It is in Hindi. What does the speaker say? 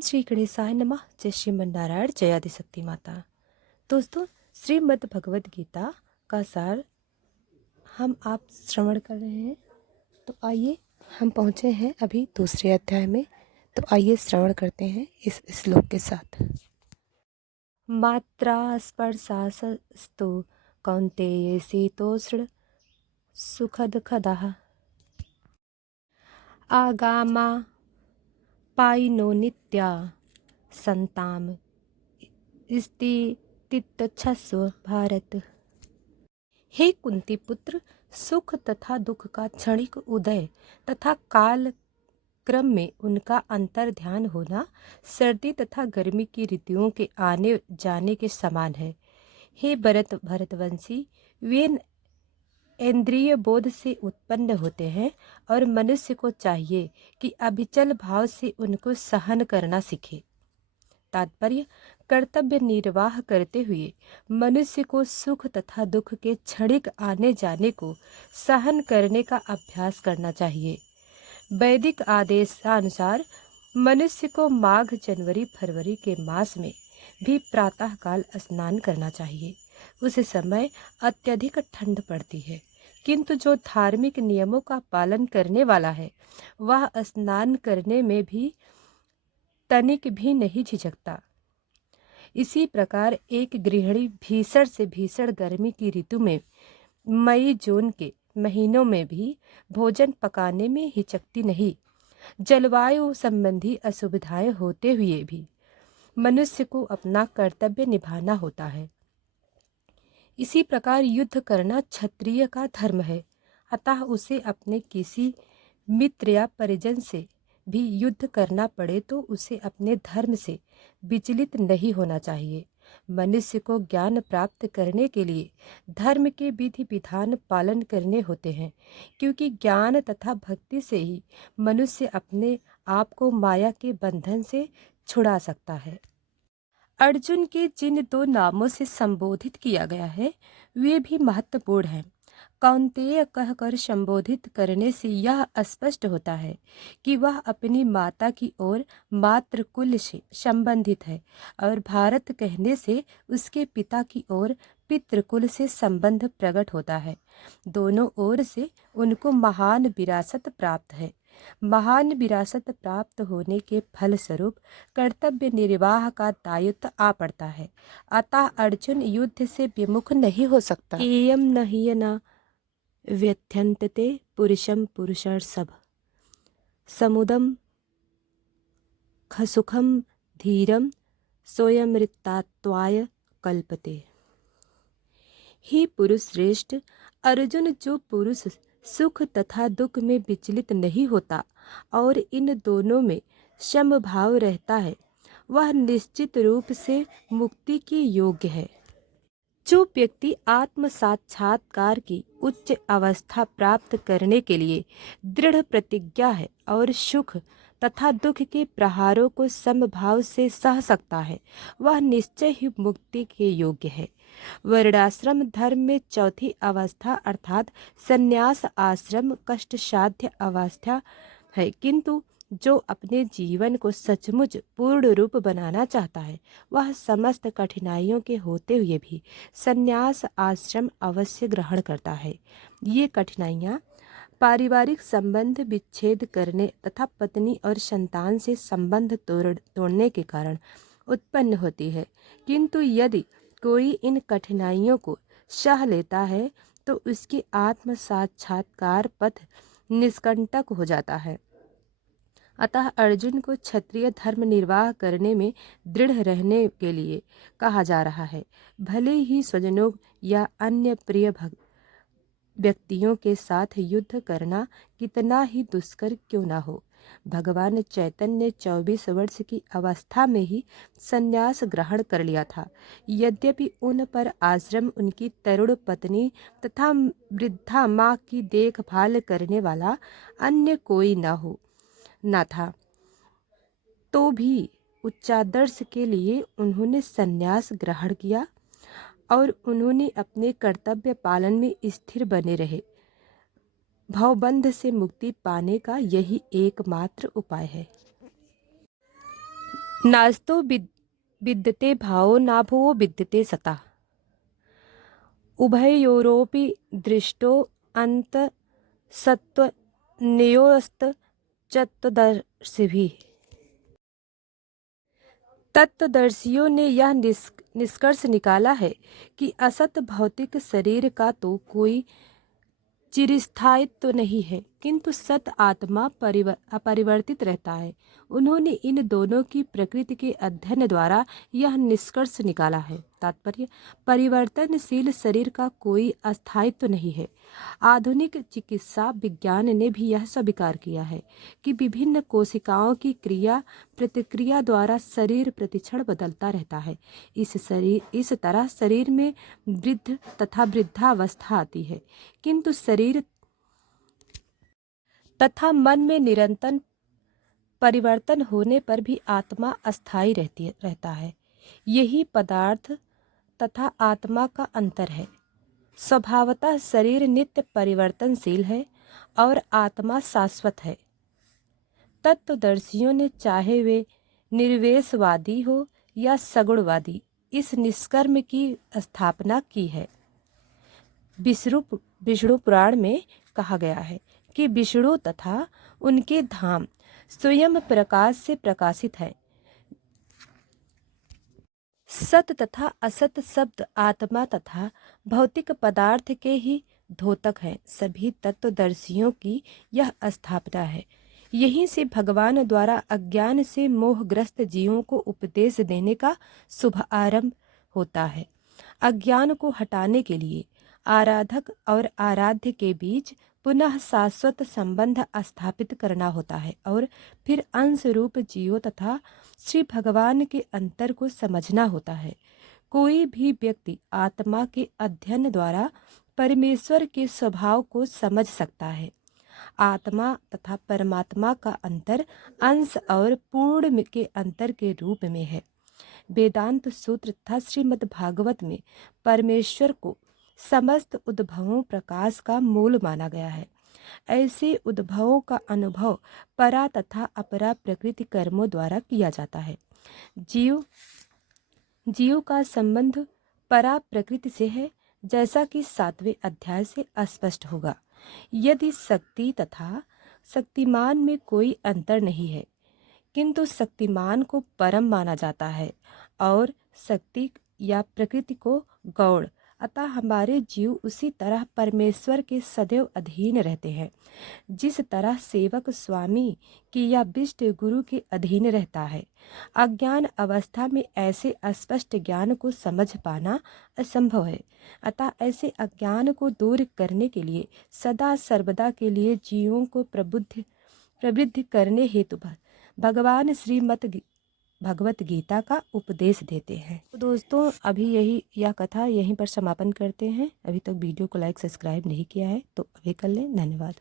श्री गणेशाय नमः। जय श्रीमन्नारायण, जय आदिशक्ति माता। दोस्तों, श्रीमद् भगवद गीता का सार हम आप श्रवण कर रहे हैं। तो आइए, हम पहुँचे हैं अभी दूसरे अध्याय में। तो आइए श्रवण करते हैं इस श्लोक के साथ। मात्रा स्पर्शास्तु कौन्तेय शीतोष्ण सुखद खदाः आगामा पायिनो नित्या संताम स्थितिच्छस्व भारत। हे कुंती पुत्र, सुख तथा दुख का क्षणिक उदय तथा काल क्रम में उनका अंतर ध्यान होना सर्दी तथा गर्मी की ऋतुओं के आने जाने के समान है। हे भरतवंशी, वे इंद्रिय बोध से उत्पन्न होते हैं और मनुष्य को चाहिए कि अभिचल भाव से उनको सहन करना सीखे। तात्पर्य, कर्तव्य निर्वाह करते हुए मनुष्य को सुख तथा दुख के क्षणिक आने जाने को सहन करने का अभ्यास करना चाहिए। वैदिक आदेशानुसार मनुष्य को माघ, जनवरी, फरवरी के मास में भी प्रातःकाल स्नान करना चाहिए। उस समय अत्यधिक ठंड पड़ती है, किंतु जो धार्मिक नियमों का पालन करने वाला है वह स्नान करने में भी तनिक भी नहीं झिझकता। इसी प्रकार एक गृहिणी भीषण से भीषण गर्मी की ऋतु में मई जून के महीनों में भी भोजन पकाने में हिचकती नहीं। जलवायु संबंधी असुविधाएं होते हुए भी मनुष्य को अपना कर्तव्य निभाना होता है। इसी प्रकार युद्ध करना क्षत्रिय का धर्म है, अतः उसे अपने किसी मित्र या परिजन से भी युद्ध करना पड़े तो उसे अपने धर्म से विचलित नहीं होना चाहिए। मनुष्य को ज्ञान प्राप्त करने के लिए धर्म के विधि विधान पालन करने होते हैं, क्योंकि ज्ञान तथा भक्ति से ही मनुष्य अपने आप को माया के बंधन से छुड़ा सकता है। अर्जुन के जिन दो नामों से संबोधित किया गया है वे भी महत्वपूर्ण हैं। कौन्तेय कहकर संबोधित करने से यह स्पष्ट होता है कि वह अपनी माता की ओर मातृकुल से संबंधित है, और भारत कहने से उसके पिता की ओर पितृकुल से संबंध प्रकट होता है। दोनों ओर से उनको महान विरासत प्राप्त है। महान विरासत प्राप्त होने के फलस्वरूप कर्तव्य निर्वाह का दायित्व आ पड़ता है। अतः अर्जुन युद्ध से विमुख नहीं हो सकता। एयम न ही न व्यथ्यन्ते पुरुषम पुरुषर्षभ समुदम खसुखम धीरम सोयमृतात्वाय कल्पते। हे पुरुष श्रेष्ठ, अर्जुन जो पुरुष सुख तथा दुख में विचलित नहीं होता और इन दोनों में समभाव रहता है, वह निश्चित रूप से मुक्ति के योग्य है। जो व्यक्ति आत्म साक्षात्कार की उच्च अवस्था प्राप्त करने के लिए दृढ़ प्रतिज्ञा है और सुख तथा दुख के प्रहारों को समभाव से सह सकता है, वह निश्चय ही मुक्ति के योग्य है। वर्णाश्रम धर्म में चौथी अवस्था अर्थात संन्यास आश्रम कष्टसाध्य अवस्था है, किंतु जो अपने जीवन को सचमुच पूर्ण रूप बनाना चाहता है वह समस्त कठिनाइयों के होते हुए भी संन्यास आश्रम अवश्य ग्रहण करता है। ये कठिनाइयाँ पारिवारिक संबंध विच्छेद करने तथा पत्नी और संतान से संबंध तोड़ने के कारण उत्पन्न होती है, किंतु यदि कोई इन कठिनाइयों को सह लेता है तो उसकी आत्म साक्षात्कार पथ निष्कंटक हो जाता है। अतः अर्जुन को क्षत्रिय धर्म निर्वाह करने में दृढ़ रहने के लिए कहा जा रहा है, भले ही स्वजनों या अन्य प्रिय व्यक्तियों के साथ युद्ध करना कितना ही दुष्कर क्यों न हो। भगवान चैतन्य 24 वर्ष की अवस्था में ही संन्यास ग्रहण कर लिया था, यद्यपि उन पर आश्रम उनकी तरुण पत्नी तथा वृद्धा माँ की देखभाल करने वाला अन्य कोई न था, तो भी उच्चादर्श के लिए उन्होंने संन्यास ग्रहण किया और उन्होंने अपने कर्तव्य पालन में स्थिर बने रहे। भवबंध से मुक्ति पाने का यही एकमात्र उपाय है। नास्तो विद्यते भावो नाभो विद्यते सता उभयोरपि दृष्टो अंतसत्त्वन्योस्तत्त्वदर्शिभिः। तत्वदर्शियों ने यह निष्कर्ष निकाला है कि असत भौतिक शरीर का तो कोई चिरस्थायित्व नहीं है, किंतु सत आत्मा अपरिवर्तित रहता है। उन्होंने इन दोनों की प्रकृति के अध्ययन द्वारा यह निष्कर्ष निकाला है। तात्पर्य, परिवर्तनशील शरीर का कोई अस्थायित्व नहीं है। आधुनिक चिकित्सा विज्ञान ने भी यह स्वीकार किया है कि विभिन्न कोशिकाओं की क्रिया प्रतिक्रिया द्वारा शरीर प्रतिक्षण बदलता रहता है। इस तरह शरीर में वृद्ध तथा वृद्धावस्था आती है, किंतु शरीर तथा मन में निरंतर परिवर्तन होने पर भी आत्मा अस्थायी रहता है। यही पदार्थ तथा आत्मा का अंतर है। स्वभावतः शरीर नित्य परिवर्तनशील है और आत्मा शाश्वत है। तत्वदर्शियों ने, चाहे वे निर्वेशवादी हो या सगुणवादी, इस निष्कर्म की स्थापना की है। विष्णु पुराण में कहा गया है कि विष्णु तथा उनके धाम स्वयं प्रकाश से प्रकाशित है। सत तथा असत शब्द आत्मा तथा भौतिक पदार्थ के ही द्योतक हैं। सभी तत्वदर्शियों की यह स्थापना है। यहीं से भगवान द्वारा अज्ञान से मोहग्रस्त जीवों को उपदेश देने का शुभ आरंभ होता है। अज्ञान को हटाने के लिए आराधक और आराध्य के बीच पुनः शाश्वत संबंध स्थापित करना होता है और फिर अंश रूप जीवों तथा श्री भगवान के अंतर को समझना होता है। कोई भी व्यक्ति आत्मा के अध्ययन द्वारा परमेश्वर के स्वभाव को समझ सकता है। आत्मा तथा परमात्मा का अंतर अंश और पूर्ण के अंतर के रूप में है। वेदांत सूत्र तथा श्रीमद् भागवत में परमेश्वर को समस्त उद्भवों प्रकाश का मूल माना गया है। ऐसे उद्भवों का अनुभव परा तथा अपरा प्रकृति कर्मों द्वारा किया जाता है। जीव का संबंध परा प्रकृति से है, जैसा कि 7वें अध्याय से स्पष्ट होगा। यदि शक्ति तथा शक्तिमान में कोई अंतर नहीं है, किंतु शक्तिमान को परम माना जाता है और शक्ति या प्रकृति को गौण, अतः हमारे जीव उसी तरह परमेश्वर के सदैव अधीन रहते हैं, जिस तरह सेवक स्वामी की या विष्ट गुरु के अधीन रहता है। अज्ञान अवस्था में ऐसे अस्पष्ट ज्ञान को समझ पाना असंभव है। अतः ऐसे अज्ञान को दूर करने के लिए सदा सर्वदा के लिए जीवों को प्रबुद्ध करने हेतु भगवान श्रीमद् भगवत गीता का उपदेश देते हैं। तो दोस्तों, अभी यह कथा यहीं पर समापन करते हैं। अभी तक वीडियो को लाइक सब्सक्राइब नहीं किया है तो अभी कर लें। धन्यवाद।